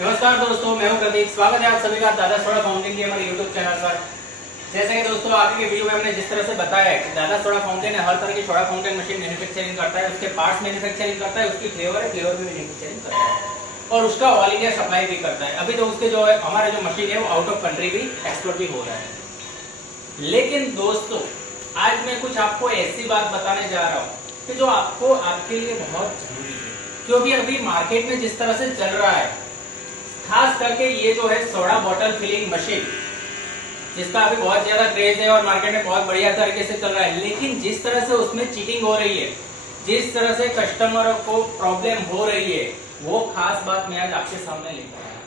नमस्कार दोस्तों, मैं हूं प्रदीप। स्वागत है आप सभी का दादा सोडा फाउंटेन के हमारे यूट्यूब चैनल पर। जैसे कि दोस्तों आगे के वीडियो में हमने जिस तरह से बताया है कि दादा सोडा फाउंटेन हर तरह की सोडा फाउंटेन मशीन मैन्युफैक्चरिंग करता है, उसके पार्ट्स मैन्युफैक्चरिंग करता है, उसकी फ्लेवर भी मैन्युफैक्चरिंग करता है और उसका ऑल इंडिया सप्लाई भी करता है। अभी तो उसके जो है हमारा जो मशीन है वो आउट ऑफ कंट्री भी एक्सपोर्ट भी हो रहा है। लेकिन दोस्तों आज मैं कुछ आपको ऐसी बात बताने जा रहा हूँ कि जो आपको आपके लिए बहुत जरूरी है, क्योंकि अभी मार्केट में जिस तरह से चल रहा है, खास करके ये जो है सोडा बॉटल फिलिंग मशीन, जिसका अभी बहुत ज्यादा क्रेज है और मार्केट में बहुत बढ़िया तरीके से चल रहा है, लेकिन जिस तरह से उसमें चीटिंग हो रही है, जिस तरह से कस्टमरों को प्रॉब्लम हो रही है, वो खास बात मैं आज आपके सामने लेकर आया।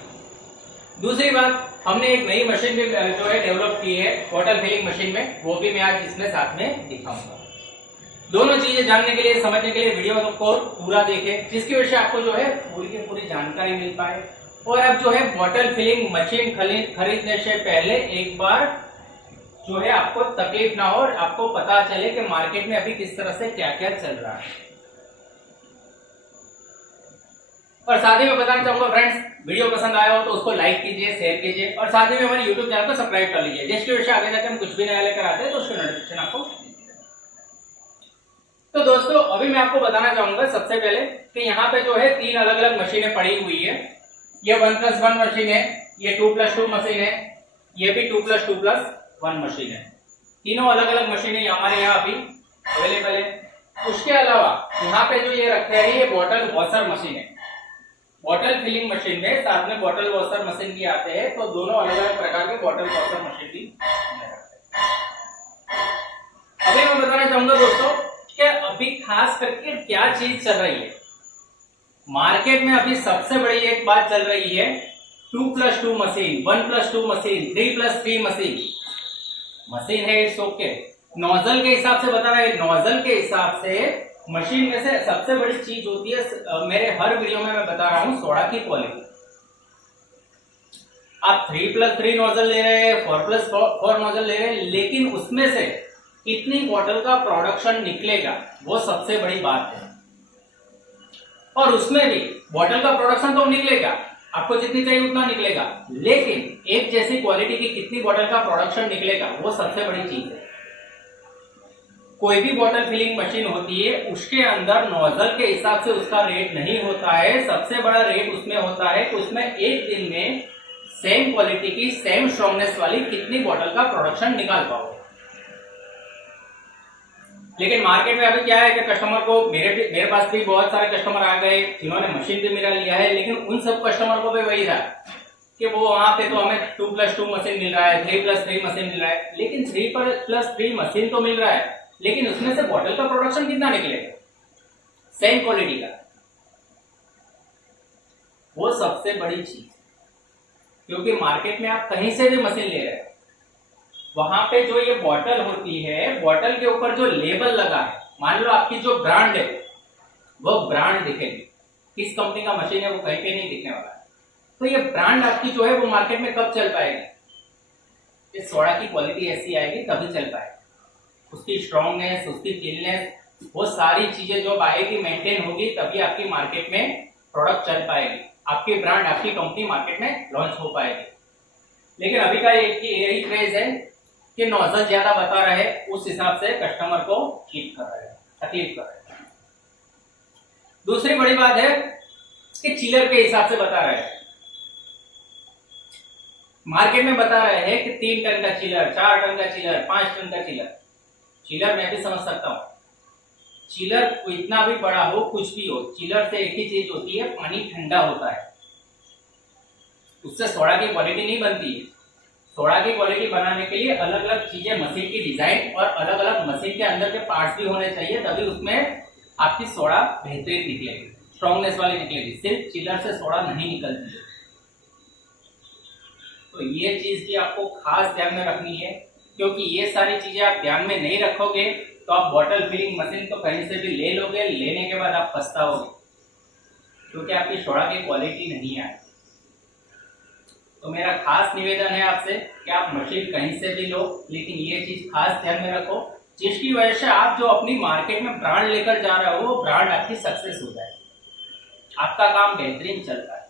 दूसरी बात, हमने एक नई मशीन भी जो है डेवलप की है बॉटल फिलिंग मशीन में, वो भी मैं आज इसमें साथ में दिखाऊंगा। दोनों चीजें जानने के लिए, समझने के लिए वीडियो को पूरा देखें, जिसकी वजह से आपको जो है पूरी की पूरी जानकारी मिल पाए। और अब जो है बॉटल फिलिंग मशीन खरीदने से पहले एक बार जो है आपको तकलीफ ना हो और आपको पता चले कि मार्केट में अभी किस तरह से क्या क्या चल रहा है। और साथ ही में बताना चाहूंगा फ्रेंड्स, वीडियो पसंद आया हो तो उसको लाइक कीजिए, शेयर कीजिए और साथ ही में हमारे यूट्यूब चैनल को सब्सक्राइब कर लीजिए, जिसकी वजह से आगे जाकर हम कुछ भी नया लेकर आते हैं तो उसकी नोटिफिकेशन आपको। तो दोस्तों अभी मैं आपको बताना चाहूंगा सबसे पहले कि यहाँ पे जो है 3 अलग अलग मशीनें पड़ी हुई है। ये 1+1 मशीन है, ये 2+2 मशीन है, ये भी 2+2+1 मशीन है। तीनों अलग अलग मशीनें हमारे यहाँ अभी अवेलेबल है। उसके अलावा यहाँ पे जो ये रखे हैं ये बॉटल वॉशर मशीन है। बॉटल फिलिंग मशीन में साथ में बॉटल वॉशर मशीन भी आते हैं, तो दोनों अलग अलग प्रकार के बॉटल वॉशर मशीन भी। अभी मैं बताना चाहूंगा दोस्तों कि अभी खास करके क्या चीज चल रही है मार्केट में। अभी सबसे बड़ी एक बात चल रही है 2+2 मशीन, 1+2 मशीन, 3+3 मशीन है। It's okay. नोजल के हिसाब से बता रहा है, नोजल के हिसाब से मशीन में से सबसे बड़ी चीज होती है, मेरे हर वीडियो में मैं बता रहा हूं, सोडा की क्वालिटी। आप 3+3 नोजल ले रहे हैं, 4+4 नोजल ले रहे हैं, लेकिन उसमें से कितनी बॉटल का प्रोडक्शन निकलेगा वो सबसे बड़ी बात है। और उसमें भी बॉटल का प्रोडक्शन तो निकलेगा, आपको जितनी चाहिए उतना निकलेगा, लेकिन एक जैसी क्वालिटी की कितनी बॉटल का प्रोडक्शन निकलेगा वो सबसे बड़ी चीज है। कोई भी बॉटल फिलिंग मशीन होती है, उसके अंदर नोजल के हिसाब से उसका रेट नहीं होता है। सबसे बड़ा रेट उसमें होता है कि उसमें एक दिन में सेम क्वालिटी की, सेम स्ट्रॉन्गनेस वाली कितनी बॉटल का प्रोडक्शन निकाल पाओगे। लेकिन मार्केट में अभी क्या है कि कस्टमर को, मेरे पास भी बहुत सारे कस्टमर आ गए जिन्होंने मशीन भी मेरा लिया है, लेकिन उन सब कस्टमर को भी वही था कि वो वहां पे तो हमें 2+2 मशीन मिल रहा है, 3+3 मशीन मिल रहा है, लेकिन 3+3 मशीन तो मिल रहा है, लेकिन उसमें से बॉटल का प्रोडक्शन कितना निकलेगा सेम क्वालिटी का, वो सबसे बड़ी चीज। क्योंकि मार्केट में आप कहीं से भी मशीन ले रहे हैं, वहां पे जो ये बॉटल होती है, बॉटल के ऊपर जो लेबल लगा है, मान लो आपकी जो ब्रांड है वो ब्रांड दिखेगी, किस कंपनी का मशीन है वो कहीं पे नहीं दिखने वाला है। तो ये ब्रांड आपकी जो है वो मार्केट में कब चल पाएगी, इस सोडा की क्वालिटी ऐसी आएगी तभी चल पाएगी। उसकी स्ट्रॉन्गनेस, उसकी थिलनेस, वो सारी चीजें जो आएगी मेंटेन होगी, तभी आपकी मार्केट में प्रोडक्ट चल पाएगी, आपकी ब्रांड, आपकी कंपनी मार्केट में लॉन्च हो पाएगी। लेकिन अभी का यही क्रेज है कि नोजल ज्यादा बता रहे, उस हिसाब से कस्टमर को चीट कर रहे हैं, तकलीफ कर रहे हैं। दूसरी बड़ी बात है कि चिलर के हिसाब से बता रहे हैं। मार्केट में बता रहे हैं कि 3 टन का चिलर, 4 टन का चिलर, 5 टन का चिलर। चिलर मैं भी समझ सकता हूं, चिलर इतना भी बड़ा हो, कुछ भी हो, चिलर से एक ही चीज होती है, पानी ठंडा होता है, उससे सोडा की क्वालिटी नहीं बनती है। सोडा की क्वालिटी बनाने के लिए अलग अलग चीजें, मशीन की डिजाइन और अलग अलग मशीन के अंदर के पार्ट्स भी होने चाहिए, तभी उसमें आपकी सोडा बेहतरीन निकलेगी, स्ट्रॉन्गनेस वाली निकलेगी। सिर्फ चिलर से सोडा नहीं निकलती है। तो ये चीज की आपको खास ध्यान में रखनी है, क्योंकि ये सारी चीजें आप ध्यान में नहीं रखोगे तो आप बॉटल फिलिंग मशीन तो कहीं से भी ले लोगे, लेने के बाद आप पछताओगे, क्योंकि आपकी सोडा की क्वालिटी नहीं आए। तो मेरा खास निवेदन है आपसे कि आप मशीन कहीं से भी लो, लेकिन ये चीज खास ध्यान में रखो, जिसकी वजह से आप जो अपनी मार्केट में ब्रांड लेकर जा रहे हो, वो ब्रांड आपकी सक्सेस हो जाए, आपका काम बेहतरीन चल रहा है।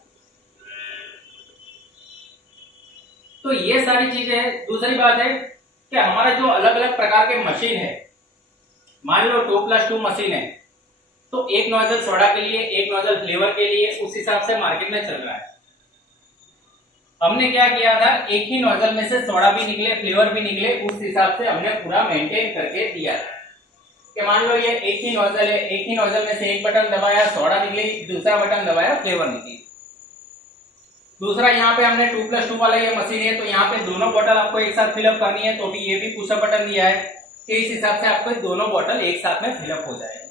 तो ये सारी चीजें है। दूसरी बात है कि हमारा जो अलग अलग प्रकार के मशीन है, मान लो 2+2 मशीन है, तो एक नोजल सोडा के लिए, एक नोजल फ्लेवर के लिए, उस हिसाब से मार्केट में चल रहा है। हमने क्या किया था, एक ही नोजल में से सोडा भी निकले, फ्लेवर भी निकले, उस हिसाब से हमने पूरा मेंटेन करके दिया था कि मान लो ये एक ही नोजल है, एक ही नोजल में से एक बटन दबाया सोडा निकली, दूसरा बटन दबाया फ्लेवर निकली। दूसरा यहाँ पे हमने 2+2 वाला ये मशीन है, तो यहाँ पे दोनों बोतल आपको एक साथ फिलअप करनी है, तो भी ये भी पुशअप बटन दिया है कि इस हिसाब से आपको दोनों बोतल एक साथ में फिलअप हो जाएगी।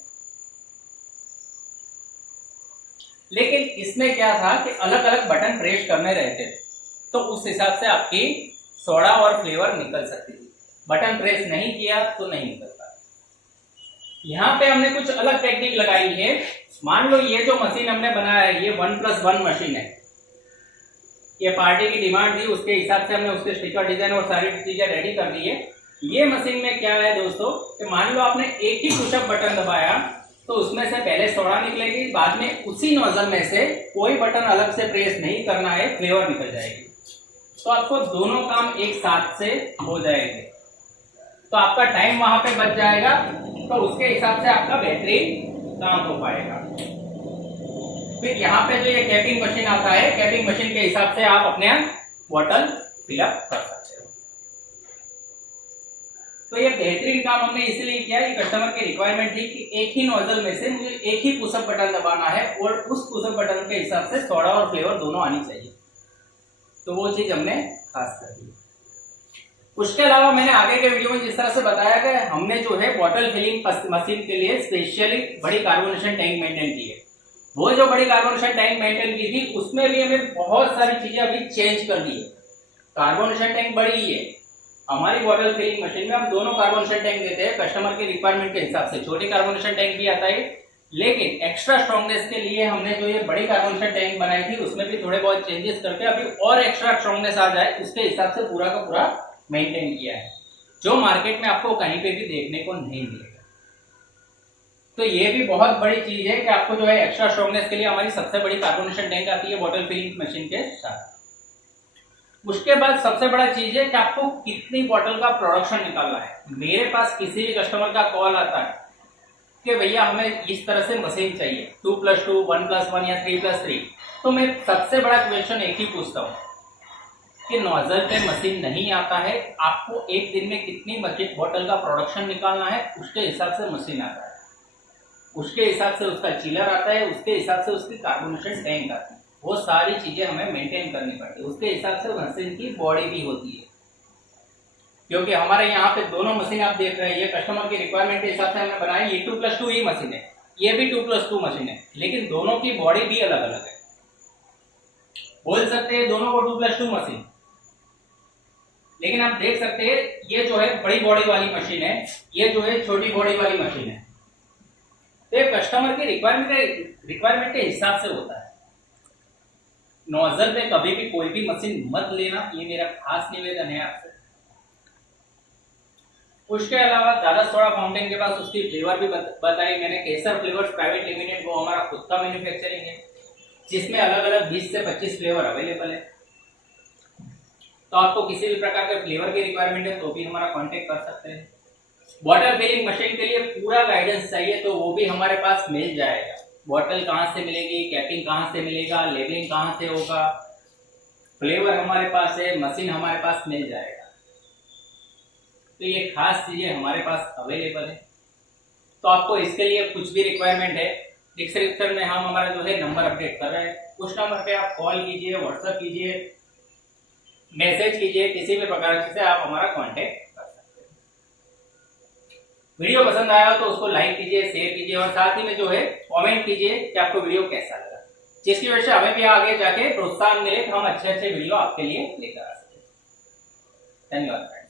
लेकिन इसमें क्या था कि अलग अलग बटन प्रेस करने रहते थे, तो उस हिसाब से आपकी सोडा और फ्लेवर निकल सकती थी। बटन प्रेस नहीं किया तो नहीं निकलता। यहाँ पे हमने कुछ अलग टेक्निक लगाई है। मान लो ये जो मशीन हमने बनाया है, ये 1+1 मशीन है। ये पार्टी की डिमांड थी, उसके हिसाब से हमने उसके स्टिकर डिजाइन और सारी चीजें रेडी कर दी है। ये मशीन में क्या है दोस्तों कि मान लो आपने एक ही पुशअप बटन दबाया तो उसमें से पहले सोडा निकलेगी, बाद में उसी नोजल में से कोई बटन अलग से प्रेस नहीं करना है, फ्लेवर निकल जाएगी। तो आपको दोनों काम एक साथ से हो जाएंगे, तो आपका टाइम वहां पे बच जाएगा, तो उसके हिसाब से आपका बेहतरीन काम हो पाएगा। फिर यहाँ पे जो ये कैपिंग मशीन आता है, कैपिंग मशीन के हिसाब से आप अपने बॉटल फिलअप कर सकते हो। तो ये बेहतरीन काम हमने इसलिए किया, ये कस्टमर की रिक्वायरमेंट थी कि एक ही नोजल में से मुझे एक ही पुशअप बटन दबाना है और उस पुशअप बटन के हिसाब से सोडा और फ्लेवर दोनों आनी चाहिए, तो वो चीज हमने खास कर दी। उसके अलावा मैंने आगे के वीडियो में जिस तरह से बताया कि हमने जो है बॉटल फिलिंग मशीन के लिए स्पेशली बड़ी कार्बोनेशन टैंक मेंटेन की है। वो जो बड़ी कार्बोनेशन टैंक मेंटेन की थी उसमें भी हमें बहुत सारी चीजें अभी चेंज कर दी है। कार्बोनेशन टैंक बड़ी ही है, हमारी बॉटल फिलिंग मशीन में हम दोनों कार्बोनेशन टैंक देते हैं कस्टमर की रिक्वायरमेंट के हिसाब से। छोटी कार्बोनेशन टैंक भी आता है, लेकिन एक्स्ट्रा स्ट्रॉन्गनेस के लिए हमने जो ये बड़ी कार्बोनेशन टैंक बनाई थी उसमें भी थोड़े बहुत चेंजेस करके अभी और एक्स्ट्रा स्ट्रॉन्गनेस आ जाए उसके हिसाब से पूरा का पूरा मेंटेन किया है, जो मार्केट में आपको कहीं पे भी देखने को नहीं मिलेगा। तो ये भी बहुत बड़ी चीज है कि आपको जो है एक्स्ट्रा स्ट्रॉन्गनेस के लिए हमारी सबसे बड़ी कार्बोनेशन टैंक आती है बॉटल फिलिंग मशीन के साथ। उसके बाद सबसे बड़ा चीज है कि आपको कितनी बॉटल का प्रोडक्शन निकालना है। मेरे पास किसी भी कस्टमर का कॉल आता है कि भैया हमें इस तरह से मशीन चाहिए 2+2, 1+1 या 3+3, तो मैं सबसे बड़ा क्वेश्चन एक ही पूछता हूँ कि नोजल पे मशीन नहीं आता है, आपको एक दिन में कितनी बॉटल का प्रोडक्शन निकालना है, उसके हिसाब से मशीन आता है, उसके हिसाब से उसका चिलर आता है, उसके हिसाब से उसकी कार्बोनेशन टैंक आती है। वो सारी चीजें हमें मेंटेन करनी पड़ती है, उसके हिसाब से मशीन की बॉडी भी होती है। क्योंकि हमारे यहाँ पे दोनों मशीन आप देख रहे हैं, ये कस्टमर की रिक्वायरमेंट के हिसाब से हमने बनाई। ये 2+2 ही मशीन है, ये भी 2+2 मशीन है, लेकिन दोनों की बॉडी भी अलग अलग है। बोल सकते हैं दोनों को 2+2 मशीन, लेकिन आप देख सकते हैं ये जो है बड़ी बॉडी वाली मशीन है, ये जो है छोटी बॉडी वाली मशीन है। तो ये कस्टमर की रिक्वायरमेंट के हिसाब से होता है। नोजल पे कभी भी कोई भी मशीन मत लेना, ये मेरा खास निवेदन है आपसे। उसके अलावा दादा सोडा फाउंटेन के पास उसकी फ्लेवर भी बताई मैंने। केसर फ्लेवर्स प्राइवेट लिमिटेड, वो हमारा खुद का मैन्युफैक्चरिंग है, जिसमें अलग अलग 20 से 25 फ्लेवर अवेलेबल है। तो आपको किसी भी प्रकार के फ्लेवर की रिक्वायरमेंट है तो भी हमारा कांटेक्ट कर सकते हैं। बॉटल फिलिंग मशीन के लिए पूरा गाइडेंस चाहिए तो वो भी हमारे पास मिल जाएगा। बॉटल कहाँ से मिलेगी, कैपिंग कहाँ से मिलेगा, लेबलिंग कहाँ से होगा, फ्लेवर हमारे पास है, मशीन हमारे पास मिल जाएगा। तो ये खास चीजें हमारे पास अवेलेबल है। तो आपको इसके लिए कुछ भी रिक्वायरमेंट है, डिस्क्रिप्शन में हम हमारा जो है नंबर अपडेट कर रहे हैं, उस नंबर पे आप कॉल कीजिए, व्हाट्सएप कीजिए, मैसेज कीजिए, किसी भी प्रकार से आप हमारा कांटेक्ट कर सकते हैं। वीडियो पसंद आया तो उसको लाइक कीजिए, शेयर कीजिए और साथ ही में जो है कमेंट कीजिए कि आपको वीडियो कैसा लगा, जिसकी वजह से हमें भी आगे जाके प्रोत्साहन मिले तो हम अच्छे अच्छे वीडियो आपके लिए लेकर आ सकें। धन्यवाद।